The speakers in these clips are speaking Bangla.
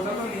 চলো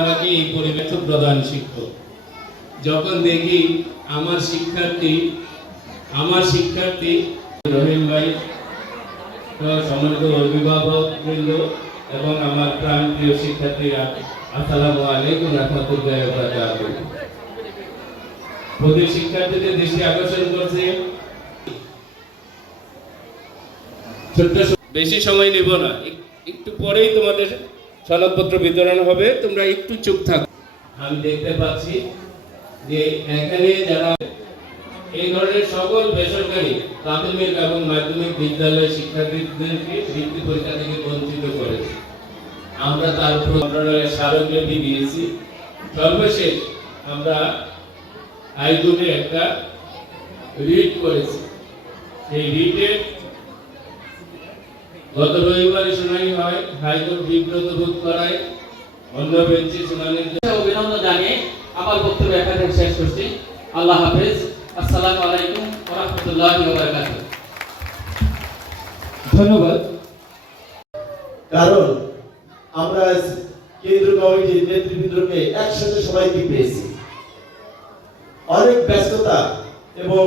আমাকে এই পরিবেশ প্রধান শিক্ষক। যখন দেখি আমার শিক্ষার্থী আমার শিক্ষার্থী রহিম ভাই সম্মানিত অভিভাবক বৃন্দ এবং আমার প্রাণ প্রিয় শিক্ষার্থীরা আসসালামু আলাইকুম রহমতুল্লাহ প্রতি শিক্ষার্থীদের দৃষ্টি আকর্ষণ করছে। বেশি সময় নেব না। এক- একটু পরেই তোমাদের সনদপত্র বিতরণ হবে। তোমরা একটু চুপ থাকো। আমি দেখতে পাচ্ছি যে এখানে যারা এই ধরনের সকল বেসরকারি প্রাথমিক এবং মাধ্যমিক বিদ্যালয় শিক্ষার্থীদেরকে বৃত্তি পরীক্ষা থেকে বঞ্চিত করেছে। আমরা তার উপর মন্ত্রণালয়ের স্মারকলিপি দিয়েছি। সর্বশেষ আমরা হাইকোর্টে একটা রিট করেছি। সেই রিটে গত রবিবারে শুনানি হয়, হাইকোর্ট বিব্রত বোধ করায়, অন্য বেঞ্চে জন্য অভিনন্দন জানিয়ে আমার বক্তব্য এখানে শেষ করছি। আল্লাহ হাফেজ। আসসালামু আলাইকুম ওয়া রাহমাতুল্লাহি ধন্যবাদ। কারণ আমরা আজ কেন্দ্র কমিটির নেতৃবৃন্দকে একসাথে সবাইকে পেয়েছি। অনেক ব্যস্ততা এবং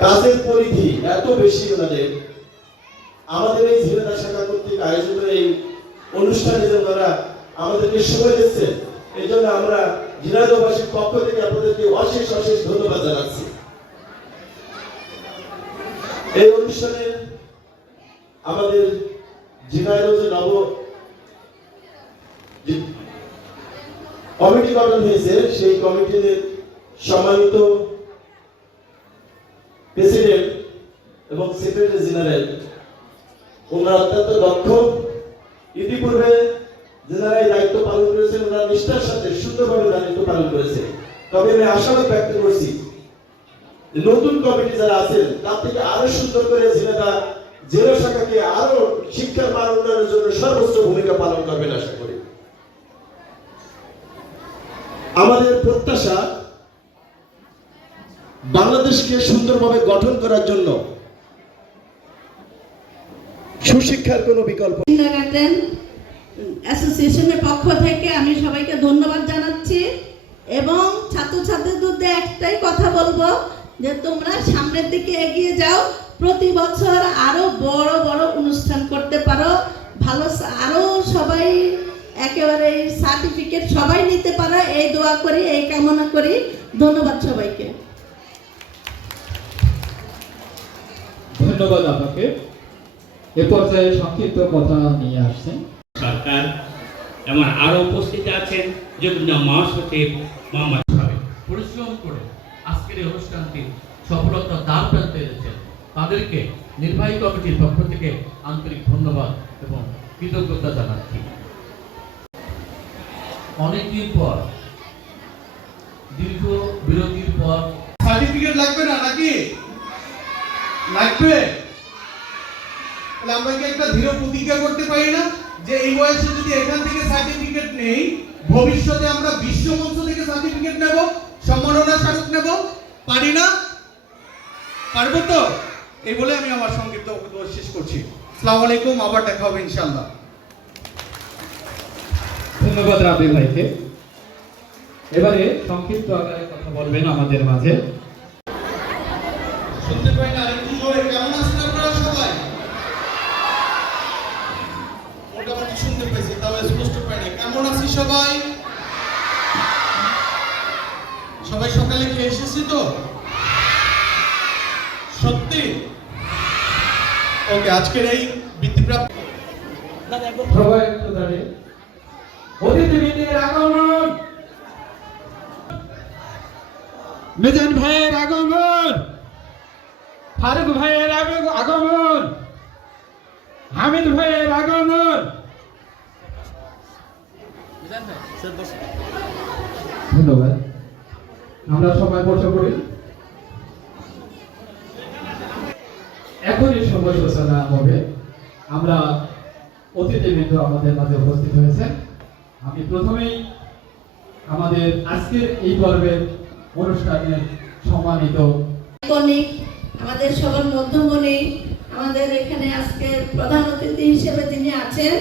কাজের পরিধি এত বেশি ওনাদের আমাদের এই ঝিলেদা শাখা কর্তৃক আয়োজিত এই অনুষ্ঠানে যে ওনারা আমাদেরকে সময় দিচ্ছেন, এই জন্য আমরা ঝিনাইদহবাসীর পক্ষ থেকে আপনাদেরকে অশেষ অশেষ ধন্যবাদ জানাচ্ছি। এই অনুষ্ঠানে আমাদের ঝিনাইদহ যে নব কমিটি গঠন হয়েছে, সেই কমিটির সম্মানিত প্রেসিডেন্ট এবং সেক্রেটারি জেনারেল, ওনারা অত্যন্ত দক্ষ। ইতিপূর্বে যারা এই দায়িত্ব পালন করেছেন, ওনারা নিষ্ঠার সাথে সুন্দরভাবে দায়িত্ব পালন করেছে তবে আমি আশাবাদ ব্যক্ত করছি নতুন কমিটি যারা আছেন, তার থেকে আরও সুন্দর করে জেলেদা জেলা শাখাকে আরও শিক্ষার মান উন্নয়নের জন্য সর্বোচ্চ ভূমিকা পালন করবেন আশা করি। আমাদের প্রত্যাশা, বাংলাদেশকে সুন্দরভাবে গঠন করার জন্য সুশিক্ষার কোনো বিকল্প কিন্ডারগার্টেন অ্যাসোসিয়েশনের পক্ষ থেকে আমি সবাইকে ধন্যবাদ জানাচ্ছি এবং ছাত্রছাত্রীদের একটাই কথা বলব যে তোমরা সামনের দিকে এগিয়ে যাও। প্রতি বছর আরও বড় বড় অনুষ্ঠান করতে পারো। ভালো সা- আরও সবাই একেবারে সার্টিফিকেট সবাই নিতে পারো। এই দোয়া করি, এই কামনা করি। ধন্যবাদ সবাইকে। ধন্যবাদ আপনাকে। এ পর্যায়ে সংক্ষিপ্ত কথা নিয়ে আসছেন সরকার এবং আরও উপস্থিত আছেন যুগ্ম মহাসচিব মোহাম্মদ সাহেব পরিশ্রম করে আজকের এই অনুষ্ঠানটি সফলতার দ্বার প্রান্তে এনেছেন তাদেরকে নির্বাহী কমিটির পক্ষ থেকে আন্তরিক ধন্যবাদ এবং কৃতজ্ঞতা জানাচ্ছি। অনেকদিন পর দীর্ঘ বিরতির পর সার্টিফিকেট লাগবে না নাকি? লাগবে? আমরা কি একটা দৃঢ় প্রতিজ্ঞা করতে পারি না? যে এই বয়সে যদি এখান থেকে সার্টিফিকেট নেই, ভবিষ্যতে আমরা বিশ্ব মঞ্চ থেকে সার্টিফিকেট নেব, সম্মাননা স্মারক নেব। পারি না? পারব তো? এই বলে আমি আমার সংক্ষিপ্ত শেষ করছি। আসসালামু আলাইকুম, আবার দেখা হবে ইনশাআল্লাহ। ধন্যবাদ রাবি ভাইকে। এবারে সংক্ষিপ্ত আকারে কথা বলবেন আমাদের মাঝে। শুনতে পাইছি তাও স্পষ্ট পাই না কেমন আছি সবাই? সবাই সকালে খেয়ে এসেছি তো? সত্যি? ওকে, আজকের এই বৃত্তিপ্রাপ্ত সবাই ভাইয়ের আগমন! ফারুক ভাইয়ের আগমন! হামিদ ভাইয়ের আগমন! ধন্যবাদ। আমরা সবাই বসে পড়ি। এখনই সময় সূচনা হবে। আমরা অতিথিবৃন্দ আমাদের মাঝে উপস্থিত হয়েছেন। আমি প্রথমেই আমাদের আজকের এই পর্বের অনুষ্ঠানের সম্মানিত আমাদের সবার মধ্যমণি, আমাদের এখানে আজকে প্রধান অতিথি হিসেবে যিনি আছেন।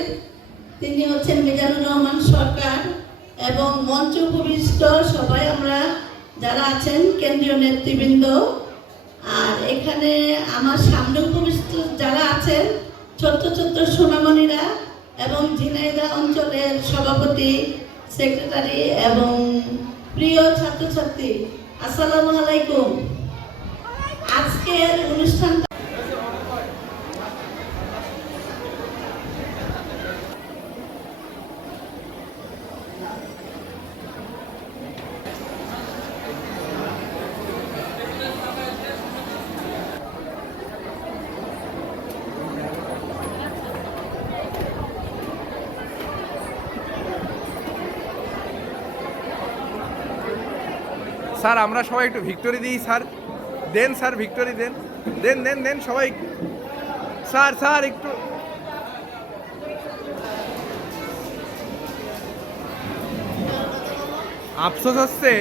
তিনি হচ্ছেন মিজানুর রহমান সরকার এবং মঞ্চ উপবিষ্ট সবাই আমরা যারা আছেন কেন্দ্রীয় নেতৃবৃন্দ। আর এখানে আমার সামনে উপবিষ্ট যারা আছেন ছোট্ট ছোট্ট সোনামণিরা এবং ঝিনাইদা অঞ্চলের সভাপতি, সেক্রেটারি এবং প্রিয় ছাত্রছাত্রী, আসসালামু আলাইকুম। আজকের অনুষ্ঠান স্যার, আমরা সবাই একটু ভিক্টোরি দিই, স্যার। দেন, স্যার, ভিক্টোরি দেন। দেন দেন দেন, সবাই। স্যার স্যার, একটু। আফসোস হচ্ছে